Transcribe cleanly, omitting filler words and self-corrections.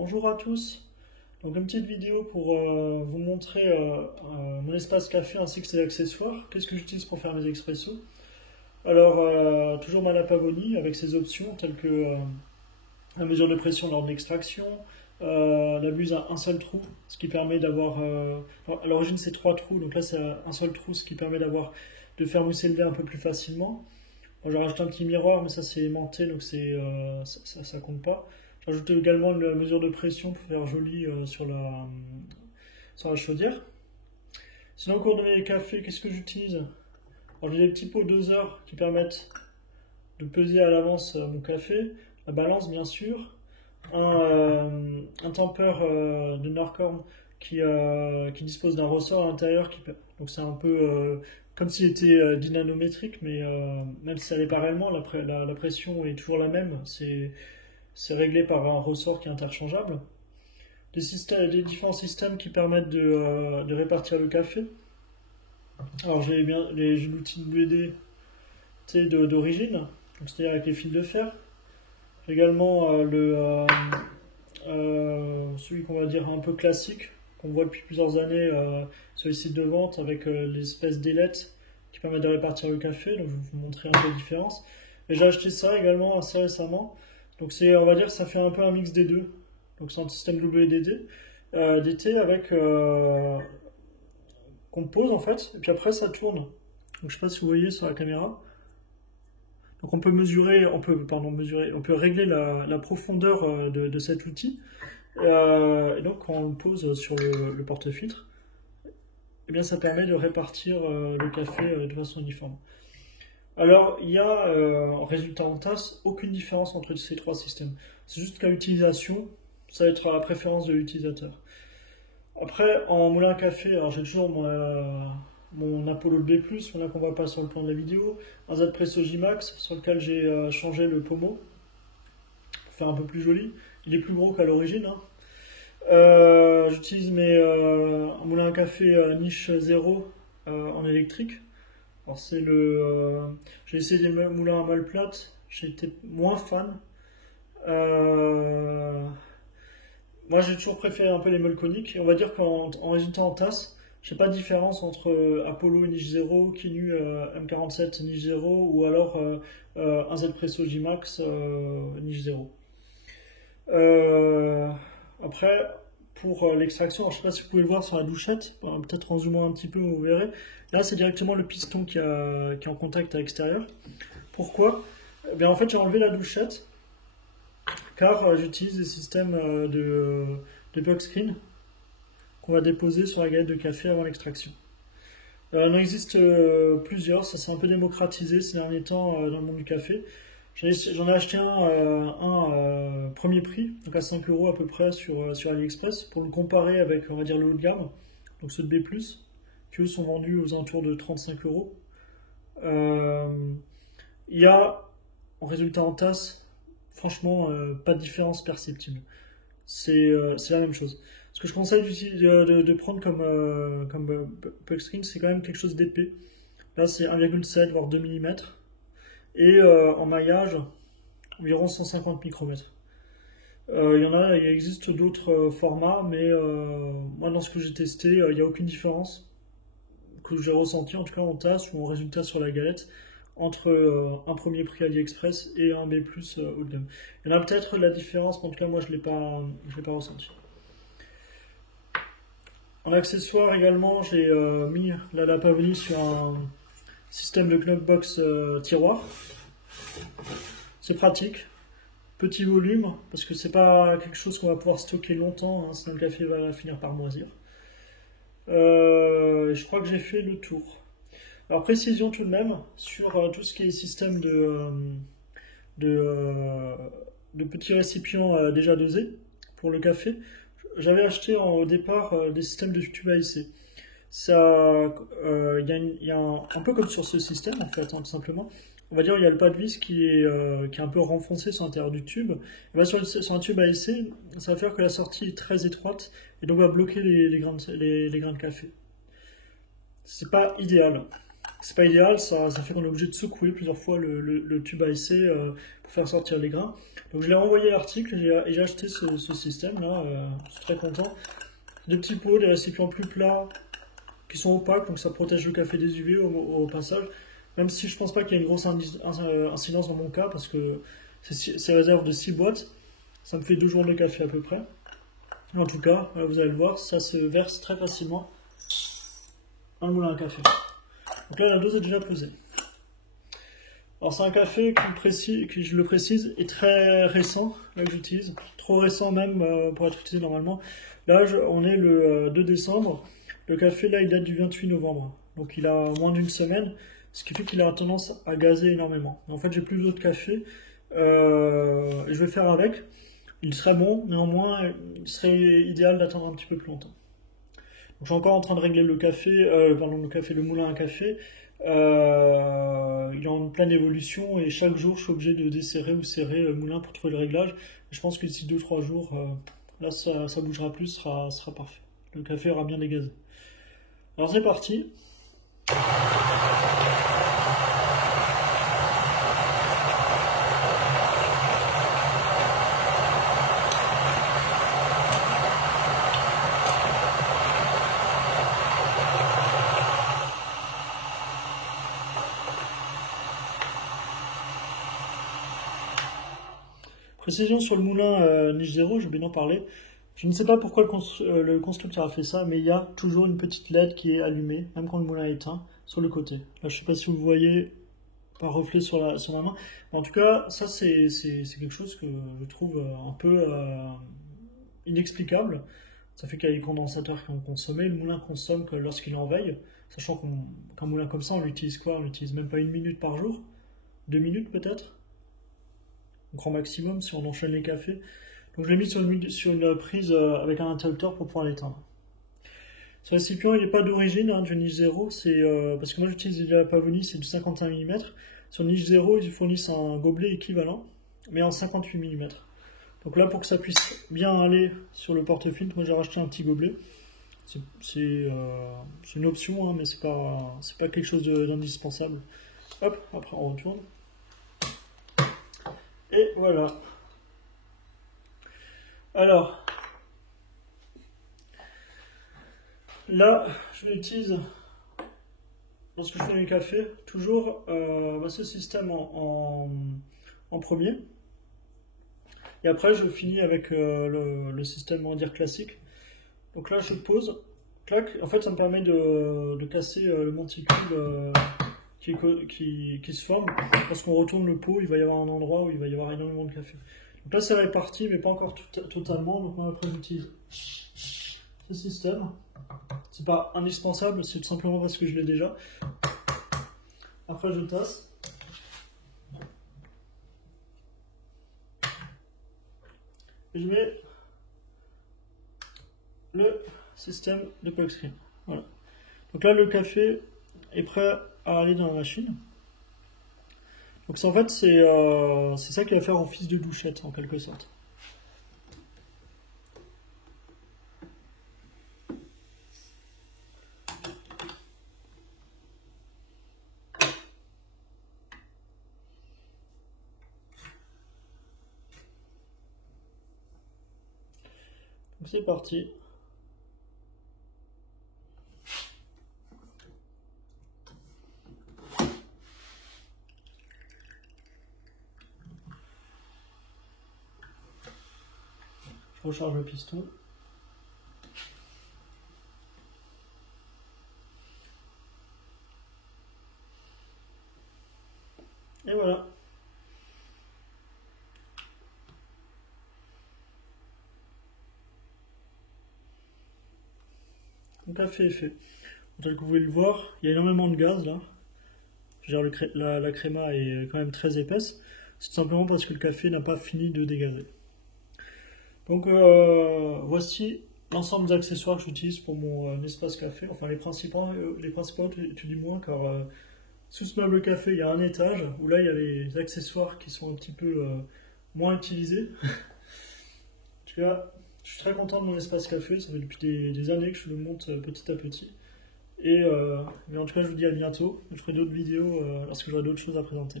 Bonjour à tous, donc une petite vidéo pour vous montrer mon espace café ainsi que ses accessoires. Qu'est-ce que j'utilise pour faire mes expressos? Alors, toujours ma Pavoni avec ses options telles que la mesure de pression lors de l'extraction, la buse à un seul trou, ce qui permet d'avoir... à l'origine c'est 3 trous, donc là c'est un seul trou, ce qui permet de faire mousser le lait un peu plus facilement. Bon, j'ai rajouté un petit miroir, mais ça c'est aimanté, donc ça compte pas. J'ai ajouté également une mesure de pression pour faire joli sur la chaudière. Sinon, au cours de mes cafés, qu'est-ce que j'utilise? Alors, j'ai des petits pots doseurs qui permettent de peser à l'avance mon café, la balance bien sûr, un tampeur de Norcorm qui dispose d'un ressort à l'intérieur, donc c'est un peu comme s'il était dynanométrique, mais même si ça n'est pas réellement, la pression est toujours la même. C'est réglé par un ressort qui est interchangeable. Des différents systèmes qui permettent de répartir le café. Alors j'ai l'outil WD d'origine, c'est-à-dire avec les fils de fer. J'ai également celui qu'on va dire un peu classique, qu'on voit depuis plusieurs années sur les sites de vente avec l'espèce d'ailette qui permet de répartir le café. Donc je vais vous montrer un peu la différence. Et j'ai acheté ça également assez récemment. Donc on va dire que ça fait un peu un mix des deux. Donc c'est un système DT avec qu'on pose en fait, et puis après ça tourne. Donc je sais pas si vous voyez sur la caméra. Donc on peut on peut régler la profondeur de cet outil. Et donc quand on le pose sur le porte-filtre, eh bien ça permet de répartir le café de façon uniforme. Alors, il y a en résultat en tasse aucune différence entre ces trois systèmes. C'est juste qu'à l'utilisation, ça va être à la préférence de l'utilisateur. Après, en moulin à café, alors j'ai toujours mon Apollo B+, là qu'on voit pas sur le plan de la vidéo, un Z-Presso J-Max sur lequel j'ai changé le pommeau pour faire un peu plus joli. Il est plus gros qu'à l'origine. J'utilise un moulin à café niche 0 en électrique. Alors j'ai essayé des moulins à molle plate, j'ai été moins fan. Moi j'ai toujours préféré un peu les meules coniques, et on va dire qu'en résultat en tasse, j'ai pas de différence entre Apollo niche 0, Kinu M47 niche 0 ou alors un Z-Presso J-Max niche 0. Après, pour l'extraction, je ne sais pas si vous pouvez le voir sur la douchette, peut-être en zoomant un petit peu vous verrez. Là c'est directement le piston qui est en contact à l'extérieur. Pourquoi? Eh bien en fait j'ai enlevé la douchette car j'utilise des systèmes de plug screen qu'on va déposer sur la galette de café avant l'extraction. Il en existe plusieurs, ça s'est un peu démocratisé ces derniers temps dans le monde du café. J'en ai acheté un premier prix, donc à 5 € à peu près sur AliExpress, pour le comparer avec, on va dire, le haut de gamme, donc ceux de B+, qui eux sont vendus aux alentours de 35 €. Il y a, en résultat en tasse, franchement, pas de différence perceptible. C'est la même chose. Ce que je conseille de prendre comme plug screen, c'est quand même quelque chose d'épais. Là, c'est 1,7 voire 2 mm. Et en maillage, environ 150 micromètres. Il existe d'autres formats, mais moi dans ce que j'ai testé, il n'y a aucune différence que j'ai ressenti, en tout cas en tasse ou en résultat sur la galette, entre un premier prix AliExpress et un B+ haut de gamme. Il y en a peut-être de la différence, mais en tout cas moi je l'ai pas ressenti. En accessoire également, j'ai mis la Pavoni sur un système de knockbox tiroir. C'est pratique, petit volume, parce que c'est pas quelque chose qu'on va pouvoir stocker longtemps, sinon le café va finir par moisir. Je crois que j'ai fait le tour. Alors précision tout de même sur tout ce qui est système de petits récipients déjà dosés pour le café. J'avais acheté au départ des systèmes de tubes à essai. Il y a un peu comme sur ce système en fait, tout simplement. On va dire il y a le pas de vis qui est un peu renfoncé sur l'intérieur du tube. Et sur un tube à essai, ça va faire que la sortie est très étroite et donc va bloquer les grains de café. C'est pas idéal. C'est pas idéal, ça fait qu'on est obligé de secouer plusieurs fois le tube à essai pour faire sortir les grains. Donc je l'ai envoyé l'article et j'ai acheté ce système là, je suis très content. Des petits pots, des récipients plus plats qui sont opaques, donc ça protège le café des UV au passage. Même si je pense pas qu'il y ait une grosse incidence dans mon cas, parce que c'est réserve de 6 boîtes, ça me fait 2 jours de café à peu près. En tout cas, vous allez le voir, ça se verse très facilement dans le moulin à café. Donc là, la dose est déjà pesée. Alors c'est un café qui, je le précise, est très récent, là que j'utilise. Trop récent même pour être utilisé normalement. Là, on est le 2 décembre. Le café, là, il date du 28 novembre. Donc il a moins d'une semaine, ce qui fait qu'il a tendance à gazer énormément. En fait, j'ai plus d'autres cafés. Et je vais faire avec. Il serait bon, néanmoins, il serait idéal d'attendre un petit peu plus longtemps. Donc, je suis encore en train de régler le moulin à café. Il est en pleine évolution et chaque jour, je suis obligé de desserrer ou serrer le moulin pour trouver le réglage. Et je pense que d'ici 2-3 jours, là, ça bougera plus, sera parfait. Le café aura bien dégazé. Alors, c'est parti. Précision sur le moulin Niche 0, j'ai bien en parler. Je ne sais pas pourquoi le constructeur a fait ça, mais il y a toujours une petite LED qui est allumée, même quand le moulin est éteint, sur le côté. Là, je ne sais pas si vous le voyez par reflet sur ma main. En tout cas, ça c'est quelque chose que je trouve un peu inexplicable. Ça fait qu'il y a les condensateurs qui ont consommé, le moulin consomme que lorsqu'il est en veille, sachant qu'un moulin comme ça, on l'utilise quoi? On l'utilise même pas 1 minute par jour, 2 minutes peut-être, au grand maximum si on enchaîne les cafés. Donc je l'ai mis sur une prise avec un interrupteur pour pouvoir l'éteindre. Ce récipient, il n'est pas d'origine du Niche 0, c'est parce que moi j'utilise de la Pavonie, c'est du 51 mm. Sur le Niche 0, ils fournissent un gobelet équivalent, mais en 58 mm. Donc là, pour que ça puisse bien aller sur le porte-filtre, moi j'ai racheté un petit gobelet. C'est une option, hein, mais c'est pas quelque chose d'indispensable. Hop, après on retourne. Et voilà. Alors, là, je l'utilise lorsque je fais mes cafés, toujours ce système en premier. Et après, je finis avec le système, on va dire, classique. Donc là, je pose, clac. En fait, ça me permet de casser le monticule qui se forme. Lorsqu'on retourne le pot, il va y avoir un endroit où il va y avoir énormément de café. Donc là, c'est réparti, mais pas encore totalement. Donc moi, après, j'utilise ce système. C'est pas indispensable, c'est tout simplement parce que je l'ai déjà. Après, je tasse. Et je mets le système de Poxcreen. Voilà. Donc là, le café est prêt à aller dans la machine. Donc en fait, c'est ça qui va faire office de douchette, en quelque sorte. Donc c'est parti. Je recharge le piston. Et voilà. Le café est fait. Tel que vous pouvez le voir, il y a énormément de gaz là. Je veux dire, la créma est quand même très épaisse. C'est tout simplement parce que le café n'a pas fini de dégazer. Donc voici l'ensemble des accessoires que j'utilise pour mon espace café. Enfin les principaux du moins, car sous ce meuble café il y a un étage où là il y a les accessoires qui sont un petit peu moins utilisés. En tout cas, je suis très content de mon espace café. Ça fait depuis des années que je le monte petit à petit. Mais en tout cas, je vous dis à bientôt. Je ferai d'autres vidéos lorsque j'aurai d'autres choses à présenter.